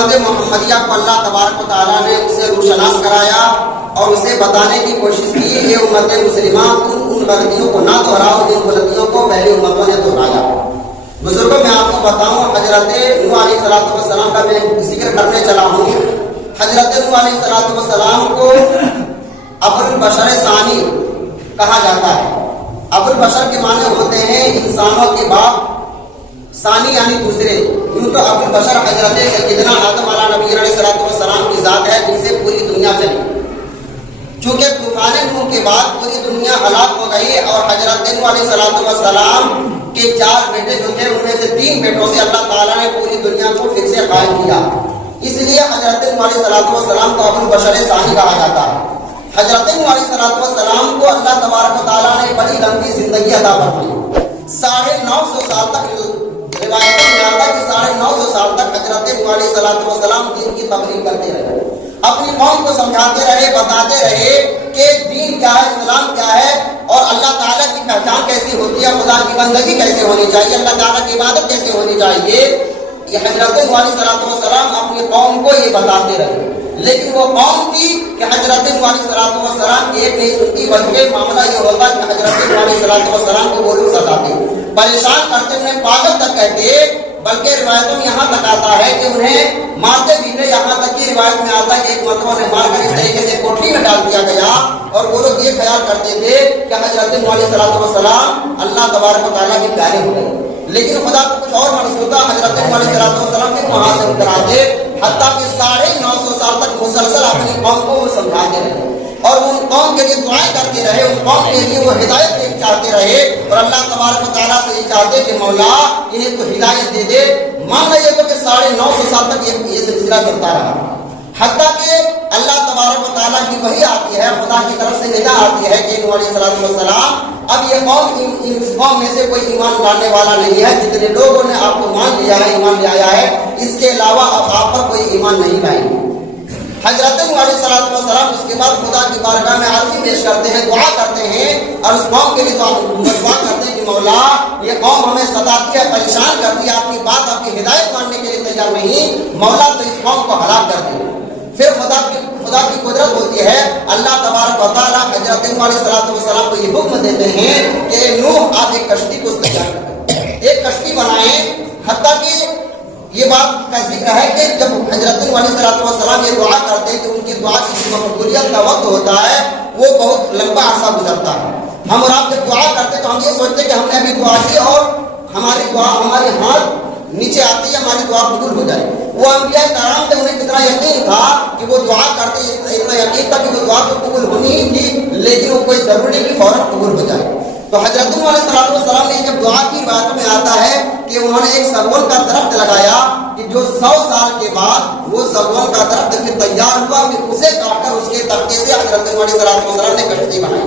امت محمدیہ کو اللہ تبارک و تعالیٰ نے اسے روشناس کرایا اور اسے بتانے کی کوشش کی کہ امت مسلمہ تم ان غلطیوں کو نہ دہراؤ جن غلطیوں کو پہلی امتوں نے دہرایا۔ بزرگوں میں آپ کو بتاؤں، حضرت نوح علیہ السلام کا میں ذکر کرنے چلا ہوں۔ حضرت نوح علیہ السلام کو ابو البشر ثانی کہا جاتا ہے۔ ابو البشر کے معنی ہوتے ہیں انسانوں کے باپ، ثانی یعنی دوسرے۔ یوں تو ابو البشر حضرت سیدنا آدم علیہ نبی علیہ السلام کی ذات ہے جن سے پوری دنیا چلی۔ چونکہ طوفان نوح کے بعد پوری دنیا ہلاک ہو گئی اور حضرت نوح علیہ السلام کے 4 بیٹے جو تھے ان میں سے 3 بیٹوں سے اللہ تعالیٰ نے پوری دنیا کو پھر سے قائم کیا۔ اس لیے حضرت نوح علیہ السلام کو ابو البشر ثانی کہا جاتا ہے۔ حضرت نوح علیہ السلام کو اللہ تبارک و تعالیٰ نے بڑی لمبی زندگی عطا فرمائی۔ 950 سال تک روایتوں میں آتا ہے کہ 950 سال تک حضرت نوح علیہ السلام دین کی تبلیغ کرتے رہے، اپنی قوم کو سمجھاتے رہے، بتاتے رہے کہ دین کیا ہے، اسلام کیا ہے اور اللہ تعالیٰ کی پہچان کیسی ہوتی ہے، خدا کی بندگی کیسے ہونی چاہیے، اللہ تعالیٰ کی عبادت کیسے ہونی چاہیے۔ یہ حضرت نوح علیہ السلام اپنی قوم کو یہ بتاتے رہے، لیکن وہ قوم تھی کہ حضرت نوح علیہ السلام کی ایک نہیں سنتی، بلکہ معاملہ یہ ہوتا کہ حضرت نوح علیہ السلام کو وہ لوگ ستاتے، پریشان کرتے، انہیں پاگل تک کہتے، بلکہ روایتوں میں یہاں تک آتا ہے کہ انہیں مارتے بھی تھے۔ یہاں تک کی روایت میں آتا ہے کہ ایک مرتبہ نے مار کر اس طریقے سے کوٹھی میں ڈال دیا گیا اور وہ لوگ یہ خیال کرتے تھے کہ حضرت نوح علیہ السلام اللہ تبارک و تعالیٰ کے پیارے ہو گئے، لیکن خدا کو کچھ اور منصوبہ حضرت نوح علیہ السلام نے وہاں سے اتراتے، حتیٰ کہ 950 سال تک مسلسل اپنی قوم کو سمجھاتے رہے اور ان قوم کے لیے دعائیں کرتے رہے، ان قوم کے لیے وہ ہدایت چاہتے رہے اور اللہ تبارک و تعالیٰ سے یہ چاہتے کہ مولا انہیں تو ہدایت دے دے۔ مان لیے تو کہ 950 سال تک یہ سلسلہ چلتا رہا، حتیٰ کہ اللہ تبارک و تعالیٰ کی وحی آتی ہے، خدا کی طرف سے ندا آتی ہے کہ نوح علیہ السلام اب یہ قوم اس قوم میں سے کوئی ایمان لانے والا نہیں ہے، جتنے لوگوں نے آپ کو مان لیا ہے، ایمان لے آیا ہے، اس کے علاوہ اب آپ پر کوئی ایمان نہیں لائیں گے۔ حضرت نوح علیہ السلام اس کے بعد خدا کی بارگاہ میں عرضی پیش کرتے ہیں، دعا کرتے ہیں اور اس قوم کے لیے دعا کرتے ہیں کہ مولا یہ قوم ہمیں ستاتی ہے، پریشان کرتی ہے، آپ کی بات، آپ کی ہدایت ماننے کے لیے تیار نہیں، مولا تو اس قوم کو ہلاک کر دے۔ پھر خدا کی قدرت ہوتی ہے، اللہ تبارک و تعالیٰ حضرت نوح علیہ السلام کو یہ حکم دیتے ہیں کہ نوح آپ ایک کشتی کو تیار کریں، ایک کشتی بنائیں۔ حتیٰ کہ یہ بات کا ذکر ہے کہ جب حضرت نوح علیہ السلام یہ دعا کرتے ہیں تو ان کی دعا کی مقبولیت کا وقت ہوتا ہے وہ بہت لمبا عرصہ گزرتا ہے۔ ہم اور آپ جب دعا کرتے تو ہم یہ سوچتے کہ ہم نے ابھی دعا کی اور ہماری دعا ہمارے ہاتھ نیچے آتی ہے، ہماری دعا قبول ہو جائے۔ وہ انبیاء کرام تھے، انہیں کتنا یقین تھا کہ وہ دعا کرتے، اتنا یقین تھا کہ وہ دعا تو قبول ہونی ہی تھی، لیکن وہ کوئی ضروری نہیں کہ فوراً قبول ہو جائے۔ تو حضرت نوح علیہ السلام نے جب دعا کی بات میں آتا ہے کہ انہوں نے ایک سگون کا درخت لگایا کہ جو 100 سال کے بعد وہ سگون کا درخت پھر تیار ہوا، پھر اسے کاٹ کر اس کے تختے سے حضرت نوح علیہ السلام نے کشتی بنائی۔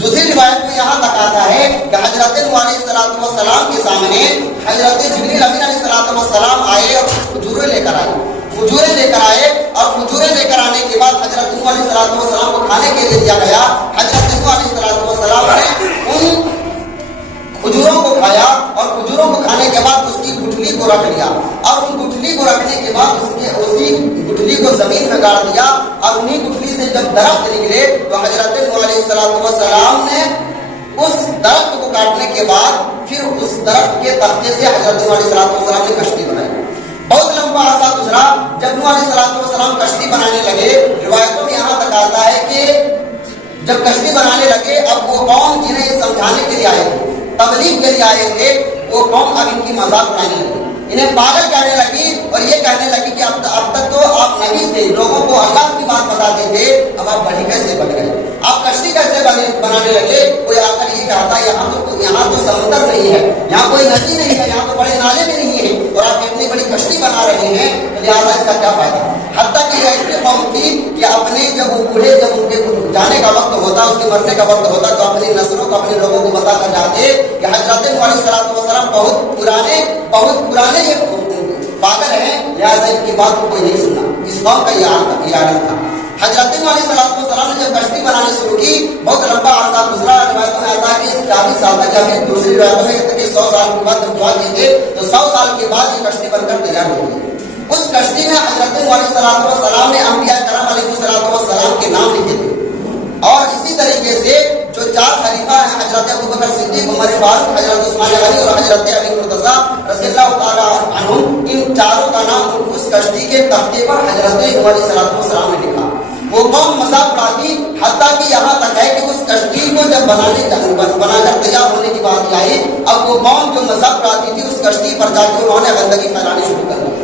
دوسری روایت میں یہاں تک آتا ہے کہ حضرت نوح علیہ السلام کے سامنے حضرت جبریل امین علیہ السلام آئے اور کھجوریں لے کر آئے اور کھجوریں لے کر آنے کے بعد حضرت نوح علیہ السلام کو کھانے کے لیے دیا گیا۔ حضرت نوح علیہ السلام نے ان کھجوروں کو کھایا اور کھجوروں کو کھانے کے بعد اس کی گٹھلی کو رکھ لیا اور ان گٹھلی کو رکھنے کے بعد اسی گٹھلی کو زمین میں گاڑ دیا اور انہی گٹھلی سے جب درخت نکلے تو حضرت نوح علیہ السلام نے اس درخت کو کاٹنے کے بعد پھر اس درخت کے تختے سے حضرت نوح علیہ السلام نے کشتی بنائی۔ بہت لمبا عرصہ گزرا، جب نوح علیہ السلام کشتی بنانے لگے، روایتوں میں یہاں تک آتا ہے کہ جب کشتی بنانے لگے اب وہ قوم جنہیں یہ سمجھانے کے لیے آئے تھے، تبلیغ کے لیے آئے تھے، وہ قوم اب ان کی مذاق اڑانے لگی، انہیں پاگل کہنے لگی اور یہ کہنے لگی کہ اب تک تو آپ نبی تھے، لوگوں کو اللہ کی بات بتاتے تھے، اب آپ بڑی کیسے بن گئے، آپ کشتی کیسے بنانے لگے۔ کوئی آ کر یہ کہتا ہے یہاں تو سمندر نہیں ہے، یہاں کوئی ندی نہیں ہے، یہاں تو بڑے نالے بھی نہیں ہیں اور آپ اتنی بڑی کشتی بنا رہے ہیں، لہٰذا اس کا کیا فائدہ۔ حتیٰ کہ یہ ایسی قوم تھی کہ اپنے جب وہ بوڑھے، جب ان کے جانے کا وقت ہوتا، اس کے مرنے کا وقت ہوتا تو اپنی نسلوں کو، اپنے لوگوں کو بتا کر جاتے کہ حضرت نوح علیہ السلام بہت پرانے یہ پاگل ہیں، لہٰذا ان کی بات کو کوئی نہیں سننا۔ اس قوم کا یہ عالم تھا۔ حضرت نوح علیہ السلام نے جب کشتی بنانے شروع کی، بہت لمبا عرصہ گزرا، روایتوں میں آتا ہے کہ 40 سال تک، یا پھر دوسری روایتوں میں کہتے ہیں کہ 100 سال کے بعد جب دعا کی گئی تو 100 سال کے بعد یہ کشتی بن کر تیار ہو گئی۔ उस कश्ती में हजरत सलाम ने अंबिया करम अलैहिस्सलाम के नाम लिखे थे। और इसी तरीके से जो 4 खलीफा हैं, हजरत अबू बकर सिद्दीक, उमर फारूक, हजरत उस्मान गनी और हजरत अली मुर्तज़ा रज़ियल्लाहु ताला अन्हुम, इन चारों का नाम उस कश्ती के तख्ते पर हजरत सलाम ने लिखा। वो कौम मजाक उड़ाती, हत्ता कि यहाँ तक है कि उस कश्ती को जब बनाकर तैयार होने की बात आई, अब वो कौम जो मजाक उड़ाती थी उस कश्ती पर जाकर उन्होंने गंदगी फैलानी शुरू कर दी।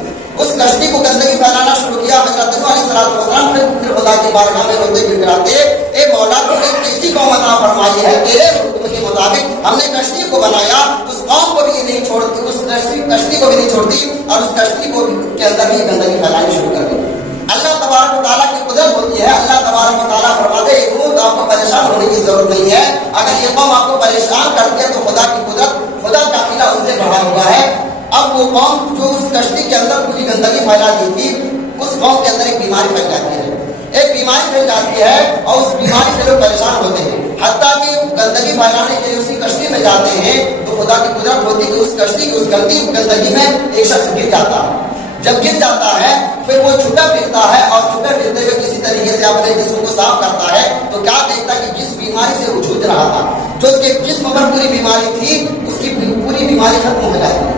उस कश्ती को गंदगी फैलाना शुरू किया। हजरत अलैहिस्सलाम फिर खुदा की बारगाह में रोते गिड़गिड़ाते, ए मौला तूने कैसी कौम अता फरमाई है, तेरे हुक्म के मुताबिक हमने कश्ती को बनाया, उस कौम को भी नहीं छोड़ती, उस कश्ती को भी नहीं छोड़ती और उस कश्ती को के अंदर भी गंदगी फैलानी शुरू कर दी। अल्लाह तबारक व तआला की कुदरत होती है। अल्लाह तबारक व तआला फरमाते हैं तो आपको परेशान होने की जरूरत नहीं है। अगर ये कौम आपको परेशान करती है तो खुदा की कुदरत, खुदा का इला उससे बढ़ा हुआ है। अब वो कौम जो उस कश्ती के अंदर पूरी गंदगी फैला दी थी, उस कौम के अंदर एक बीमारी फैल जाती है, एक बीमारी फैल जाती है और उस बीमारी से लोग परेशान होते हैं। हत्ता कि गंदगी फैलाने के लिए उसी कश्ती में जाते हैं तो खुदा की कुदरत होती है कि उस कश्ती की उस गंदगी में एक शख्स गिर जाता है। जब गिर जाता है फिर वो छुटा फिरता है और छुटे फिरते हुए किसी तरीके से अपने जिस्म को साफ करता है तो क्या देखता है कि जिस बीमारी से वो जूझ रहा था, जो उसके जिस्म पर पूरी बीमारी थी, उसकी पूरी बीमारी खत्म हो जाती है,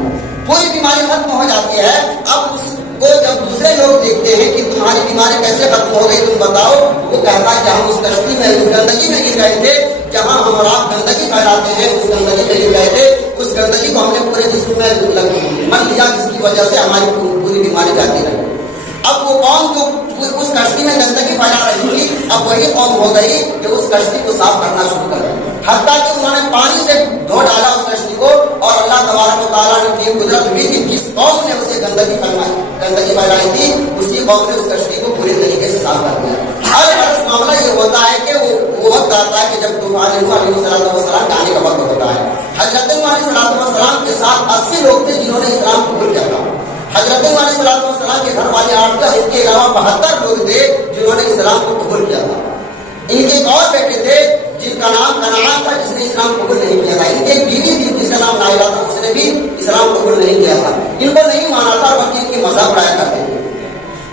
पूरी बीमारी खत्म हो जाती है। अब उसको जब दूसरे लोग देखते हैं कि तुम्हारी बीमारी कैसे खत्म हो गई, तुम बताओ, वो कहता है कि हम उस कश्ती में, उस गंदगी में गिर गए थे, जहाँ हम और आप गंदगी फैलाते हैं, उस गंदगी में गिर गए थे। उस गंदगी को हमने पूरे जिस्म में मन लिया, जिसकी वजह से हमारी पूरी बीमारी जाती रही। अब वो कौम जो उस कश्ती में गंदगी फैला रही थी, अब वही कौम हो गई कि उस कश्ती को साफ करना शुरू कर दिया। हत्ता कि उन्होंने पानी से धो डाला उस कश्ती को और अल्लाह तबारक व तआला ने की कुदरत हुई कि जिस कौम ने उसे गंदगी फैलाई थी, उसी कौम ने उस कश्ती को पूरे तरीके से साफ कर दिया। हर मामला ये होता है कि वो वक्त आता है कि जब तूफान अलैहिस्सलाम का आने का वक्त होता है। हजरत अलैहिस्सलाम के साथ 80 लोग थे जिन्होंने इस्लाम कबूल किया था। हजरत अलैहिस्सलाम के घर वाले 8 थे, इनके अलावा 72 लोग थे जिन्होंने इस्लाम को कबूल किया था। इनके एक और बेटे थे जिनका नाम कनान था, जिसने इस्लाम कबूल नहीं किया था। इनके एक बीवी थी जिसका नाम नाइला था, उसने भी इस्लाम कबूल नहीं किया था। इनको नहीं माना था बल्कि इनकी मजाक उड़ाया करते थे।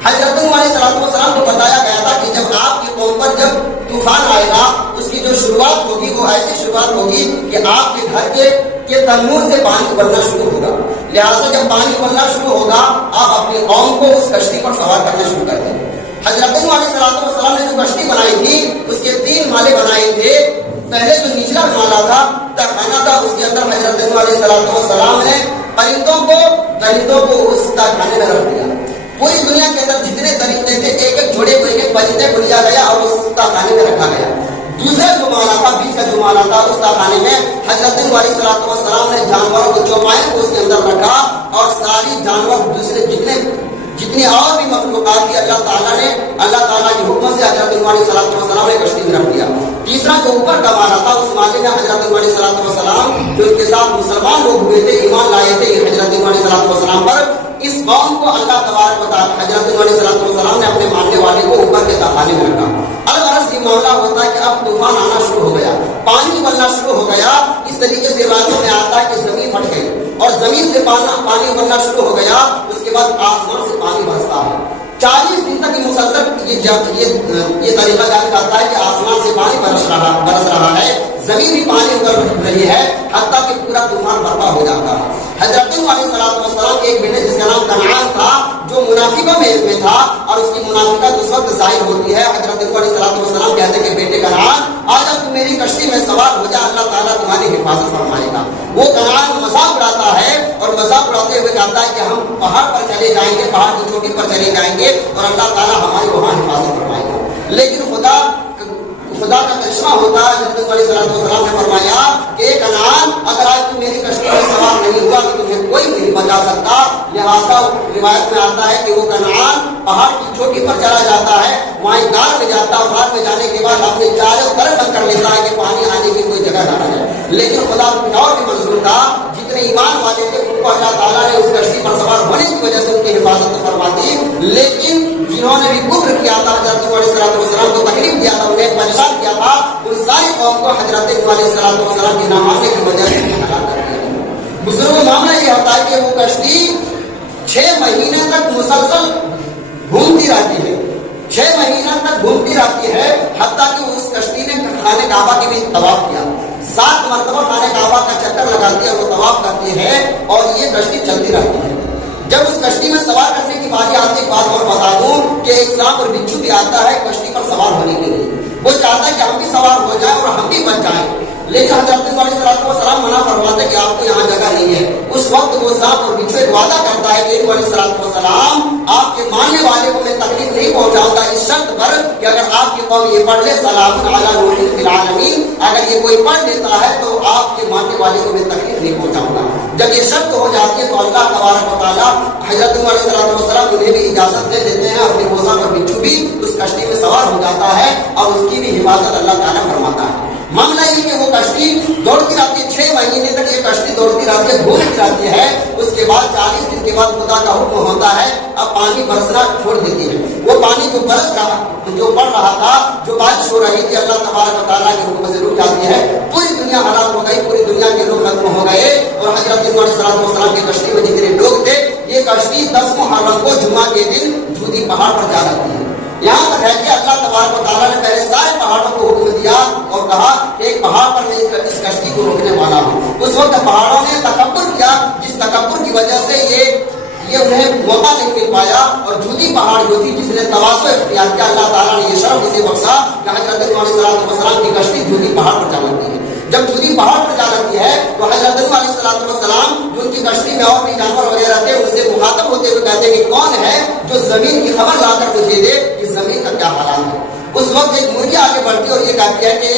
हजरत अलैहिस्सलाम को बताया गया था कि जब आपकी कौम पर जब तूफान आएगा, उसकी जो शुरुआत होगी वो ऐसी शुरुआत होगी कि आपके घर के तन्नूर से पानी उबलना शुरू होगा। लिहाजा जब पानी उबलना शुरू होगा, आप अपनी कौम को उस कश्ती पर सवार करना शुरू कर देंगे। हजरत अलैहिस्सलाम ने जो कश्ती बनाई थी, उसके 3 माले बनाए थे। पहले जो निचला माला था, तहखाना था, उसके अंदर हजरत अलैहिस्सलाम ने परिंदों को उस तहखाने में रख दिया। पूरी दुनिया के अंदर जितने परिंदे थे, एक एक जोड़े को, एक परिंदे को लिया गया और उस तहखाने में रखा गया। दूसरा जो माला था, बीच का जो माला था, उस तहखाने में हजरत अलैहिस्सलाम ने जानवरों को चौपाए को उसके अंदर रखा और सारी जानवर दूसरे जितनी और भी मखलूकात थी अल्लाह ताला के हुक्म से हजरत अलैहिस्सलाम ने कश्ती में रख दिया। तीसरा जो ऊपर का माला था, उस माले में हजरत अलैहिस्सलाम जो उनके साथ मुसलमान लोग हुए थे, ईमान लाए थे हजरत अलैहिस्सलाम पर, इस कौम को अल्लाह तबारक व तआला हजरत अलैहिस्सलाम ने अपने मानने वाले को ऊपर के तहखाने में रखा। अलग ये मामला होता है कि अब तूफान आना शुरू हो गया, पानी उबलना शुरू हो गया। इस तरीके से रिवायतों में आता है कि जमीन फट गई और जमीन से पानी उबलना शुरू हो गया। उसके बाद आसमान से पानी बरसता है। 40 दिन तक मुसलसल ये तरीका जारी रहता है कि आसमान से पानी बरस रहा है, जमीन भी पानी उबल रही है, हत्ता कि पूरा तूफान बर्पा हो जाता है। हजरत अलैहिस्सलाम के एक बेटे जिसका नाम कनान था, जो मुनाफिकों में था और उसकी मुनाफिकत उस वक्त जाहिर होती है। हजरत अलैहिस्सलाम कहते हैं कि बेटे कनान, आज अब तुम मेरी कश्ती में सवार हो जा, अल्लाह ताला तुम्हारी हिफाजत फरमाएगा। वो कनान मजाक उड़ाता है और मजाक उड़ाते हुए कहता है कि हम पहाड़ पर चले जाएंगे, पहाड़ की चोटी पर चले जाएंगे और अल्लाह ताला हमारी वहां हिफाजत फरमाएगा। लेकिन खुदा का करिश्मा होता है। हज़रत अलैहिस्सलाम ने फरमाया कि कनान, अगर आज तुम मेरी कश्ती में सवार नहीं हुआ तो तुम्हें कोई नहीं बचा सकता। लिहाजा रिवायत में आता है कि वो कनान पहाड़ की चोटी पर चला जाता है, वहाँ गार में जाता है, गार में जाने के बाद अपने चारों तरफ बंद कर लेता है कि पानी आने की कोई जगह ना रहे। लेकिन खुदा और भी मंजूर था, जितने ईमान वाले थे उनको अल्लाह ताला ने उस कश्ती पर सवार होने की वजह से उनकी हिफाजत फरमा दी। लेकिन जिन्होंने भी कुफ्र किया था, हज़रत अलैहिस्सलाम को तकलीफ दिया था, उन्हें परेशान किया था, उन सारी कौम को हज़रत अलैहिस्सलाम की ना मानने की वजह से हलाक कर दिया। बुजुर्गों, मामला ये होता है कि वो कश्ती 6 महीने तक मुसलसल घूमती रहती है, 6 महीने तक घूमती रहती है, हत्ता कि उस कश्ती ने खाने काबा की भी तवाफ किया। 7 मरतबा खाने काबा का चक्कर लगाती है, वो तवाफ करती है और ये कश्ती चलती रहती है। जब उस कश्ती में सवार करने की बारी आती है, एक बात और बता दूं कि एक सांप और बिच्छू भी आता है कश्ती पर सवार होने के लिए। वो चाहता है कि हम भी सवार हो जाए और हम भी बच जाएं, लेकिन हज़रत नूह अलैहिस्सलाम मना फरमाते कि आपको यहाँ जगह नहीं है। उस वक्त वो सांप और बिच्छू एक वादा करता है कि नूह अलैहिस्सलाम आपके मानने वाले को मैं तकलीफ नहीं पहुंचाऊंगा, इस शर्त पर कि अगर आपकी कौम ये पढ़ ले सलामुन अला नूहिन फिल आलमीन, अगर ये कोई पढ़ लेता है तो आपके मानने वाले को मैं तकलीफ नहीं पहुंचाऊंगा। जब ये शर्त हो जाती है तो अल्लाह तबारक व तआला हज़रत नूह अलैहिस्सलाम उन्हें भी इजाजत दे देते हैं, अपने गोसा पर बिच्छू भी उस कश्ती में सवार हो जाता है और उसकी भी हिफाजत अल्लाह ताला फरमाता है। मामला ये कि वो कश्ती दौड़ती रहती है, 6 महीने तक ये कश्ती दौड़ती रहती है, घूमती रहती है। उसके बाद 40 दिन के बाद खुदा का हुक्म होता है, अब पानी बरसना छोड़ देती है। वो पानी जो बरस रहा, जो पड़ रहा था, जो बारिश हो रही थी, अल्लाह तबारक व तआला के हुक्म से रुक जाती है। पूरी दुनिया हलाक हो गई, पूरी दुनिया के लोग खत्म हो गए और हज़रत नूह अलैहिस्सलाम की कश्ती में जितने लोग थे, ये कश्ती 10 मुहर्रम को जुमा के दिन जूदी पहाड़ पर जा रही है। यहाँ पर है कि अल्लाह तबारक व तआला ने पहले सारे पहाड़ों को हुक्म दिया और कहा कि एक पहाड़ पर मैं इस कश्ती को रोकने वाला हूँ। उस वक्त पहाड़ों ने तकब्बुर किया, जिस तकब्बुर की वजह से ये उन्हें मौका नहीं मिल पाया और जूदी पहाड़ जो थी जिसने तवाज़ु इख्तियार किया, अल्लाह ताला ने ये शर्फ इसे बख्शा कि हज़रत नूह अलैहिस्सलाम की कश्ती जूदी पहाड़ पर जा लगती है। जब जूदी पहाड़ पर जा लगती है तो हज़रत नूह अलैहिस्सलाम जो उनकी कश्ती में और भी जानवर वगैरह थे उनसे मुखातब होते हुए कहते हैं कि कौन है जो जमीन की खबर लाकर मुझे दे कि जमीन का क्या हालात है। उस वक्त एक मुर्गी आगे बढ़ती है और ये कहती है कि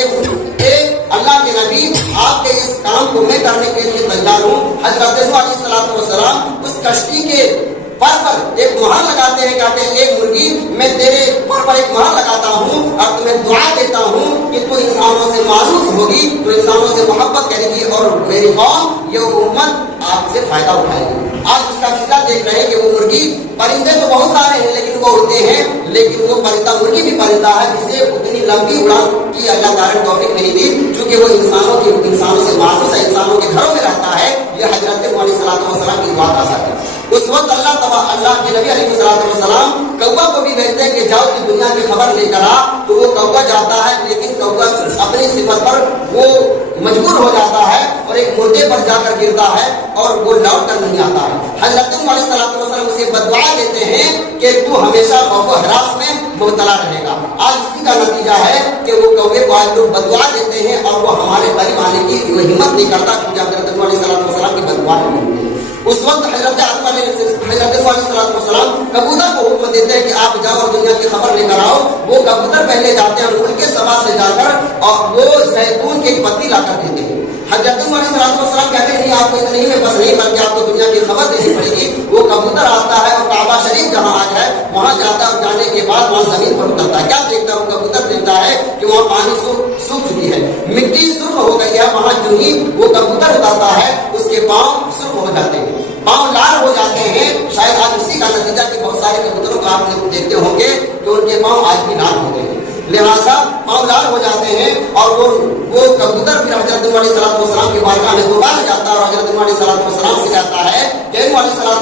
अल्लाह के नबी आपके इस काम को मैं करने के लिए तैयार हूँ। हज़रत नूह अलैहिस्सलाम उस कश्ती के पर एक मुहर लगाते हैं, कहते हैं एक मुर्गी मैं तेरे पर एक मुहर लगाता हूँ और तुम्हें दुआ देता हूँ कि तू इंसानों से मारूफ होगी, तो इंसानों से मोहब्बत करेगी और मेरी कौम ये उम्मत आपसे फायदा उठाएगी। आज उसका फिजा देख रहे हैं कि वो मुर्गी, परिंदे तो बहुत सारे हैं लेकिन वो उड़ते हैं, लेकिन वो परिंदा मुर्गी भी परिंदा है जिसे उतनी लंबी उड़ान की अल्लाह ताला ने तौफीक नहीं दी, क्योंकि वो इंसानों से मारूफ है, इंसानों के घरों में रहता है। ये हज़रत नूह अलैहिस्सलाम की बात आ सकती है। उस वक्त अल्लाह के नबी अलैहिस्सलाम कौवा को भी भेजते हैं कि जाओ कि दुनिया की खबर लेकर आ, तो वो कौवा जाता है, लेकिन कौवा अपनी सिफत पर वो मजबूर हो जाता है और एक मुर्दे पर जाकर गिरता है और वो लौट कर नहीं आता है। हज़रत नूह अलैहिस्सलाम उसे बददुआ देते हैं कि तू हमेशा खौफ व हरास में मुब्तला रहेगा। आज इसी का नतीजा है कि वो कौवे को आज लोग बददुआ देते हैं और वो हमारे करीब आने की हिम्मत नहीं करता, क्योंकि हज़रत नूह अलैहिस्सलाम की बददुआ नहीं है। उस वक्त हज़रत नूह अलैहिस्सलाम कबूतर को हुक्म देते हैं कि आप जाओ और दुनिया की खबर लेकर आओ। वो कबूतर पहले जाते हैं और उनके सभा से जाकर और वो जैतून की एक पत्ती लाकर देते हैं। हज़रत नूह अलैहिस्सलाम कहते हैं नहीं, आपको इतना ही में बस नहीं बल्कि आपको दुनिया की खबर देनी पड़ेगी। वो कबूतर आता है और काबा शरीफ जहाँ आज है वहाँ जाता है और जाने के बाद वहाँ जमीन पर उतरता है। क्या देखता है वो कबूतर? देखता है कि वहाँ पानी सूख चुकी है, मिट्टी सुर्ख हो गई है। वहाँ जो ही वो कबूतर उतरता है उसके पाँव सुर्ख हो जाते हैं, पाँव लाल हो जाते हैं। शायद आज उसी का नतीजा कि बहुत सारे कबूतरों को आप देखते होंगे तो उनके पाँव आज भी लाल हो गए हैं, लिहाजा पाँव लाल हो जाते हैं। और वो कबूतर फिर हज़रत नूह अलैहिस्सलाम की बारगाह में दोबारा जाता है और हज़रत नूह अलैहिस्सलाम से कहता है कि नूह अलैहिस्सलाम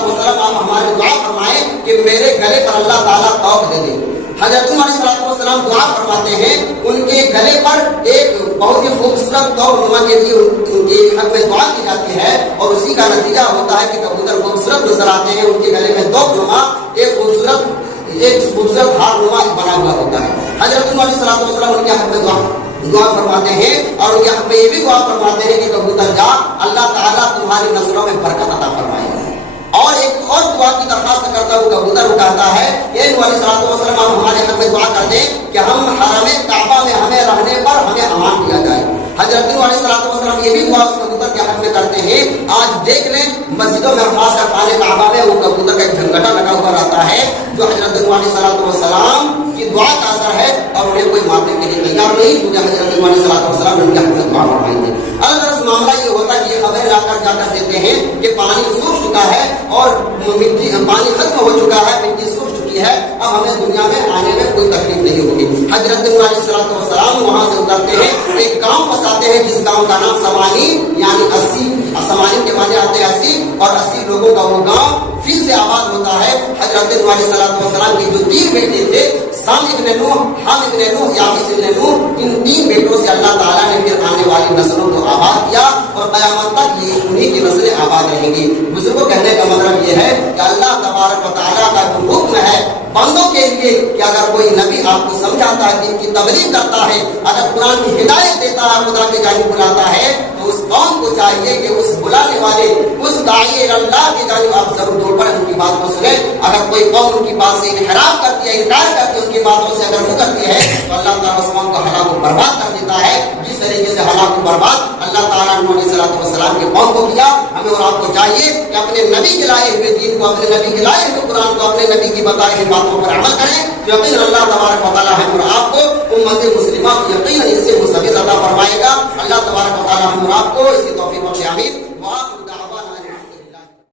आप हमारे दुआ फरमाएं कि मेरे गले पर अल्लाह ताला तौक दे दे। हज़रत नूह अलैहिस्सलाम दुआ फरमाते हैं, उनके गले पर एक बहुत ही खूबसूरत तौक के लिए उनके हक में दुआ की जाती है और उसी का नतीजा होता है कि कबूतर खूबसूरत नजर आते हैं। उनके गले में तौक एक खूबसूरत हार नुमा बना हुआ होता है। हज़रत नूह अलैहिस्सलाम उनके हक में दुआ फरमाते हैं और उनके हक में ये भी दुआ फरमाते हैं कि कबूतर जा, अल्लाह ताला तुम्हारी नजरों में बरकत अता फरमाएगा। और एक और दुआ की दरखास्त करता हुआ कबूतर उठाता है, ये नूह अलैहिस्सलाम आप हमारे हक में दुआ कर दें कि हम हरम काबा में हमें रहने पर हमें अमान दिया जाए। हज़रत नूह अलैहिस्सलाम ये भी दुआ उस कबूतर के हक में करते हैं। आज देख लें मस्जिदों में खास कर खाने काबा में वो कबूतर का एक झंगटा लगा हुआ रहता है जो हज़रत नूह अलैहिस्सलाम की दुआ का असर है और उन्हें कोई मारने के लिए तैयार नहीं, क्योंकि हज़रत नूह अलैहिस्सलाम ने उनके हक में दुआ फरमाई थी। अलग मामला ये होता है कि खबर लाकर जाकर देते हैं कि पानी सूख चुका है और मिट्टी पानी खत्म हो चुका है, मिट्टी सूख चुकी है, अब हमें दुनिया में आने में कोई तकलीफ नहीं होगी। हज़रत नूह अलैहिस्सलाम वहाँ से उतरते हैं, एक गांव बसाते हैं जिस गांव का नाम सवानी यानी 80 समानिन के माने आते हैं 80 और 80 लोगों का वो गांव फिर से आबाद होता है। हजरत नूह अलैहिस्सलाम के जो 3 बेटे थे, साम इब्न नूह, हाम इब्न नूह, याफीस इब्न नूह, इन 3 बेटों से अल्लाह ताला ने फिर आने वाली नस्लों को आबाद किया और क़यामत तक ये उन्हीं की नस्लें आबाद रहेंगी। बुजुर्गों, कहने का मतलब ये है कि अल्लाह तबारक व तआला का जो हुक्म है बंदों के लिए कि अगर कोई नबी आपको समझाता है, दिन की तबलीग करता है, अगर कुरान की हिदायत देता है, खुदा की जानिब बुलाता है, तो उस कौम को चाहिए कि उस बुलाने वाले, उस दाई अल्लाह की जानिब आप जरूर दौड़ पड़े, उनकी बात को सुने। अगर कोई कौम उनकी बात से इनहराफ करती है, इनकार करती है, उनकी बातों से अगर वो करती है, तो अल्लाह ताला उस कौम को हलाक बर्बाद कर देता है। जिस तरीके से हलाक बर्बाद अल्लाह ताला नूह अलैहिस्सलाम के कौम को किया, हमें और आपको चाहिए कि अपने नबी के लाए हुए दीन को, अपने नबी के लाए हुए कुरान को, अपने नबी की बताई हुई बातों पर अमल करें। यकीन अल्लाह तबारक व तआला हम और आपको उम्मत मुस्लिमा यकीन इससे मुस्तफीद अता फरमाएगा। अल्लाह तबारक व तआला हम और आपको इसकी तौफीक बख्शे, आमीन।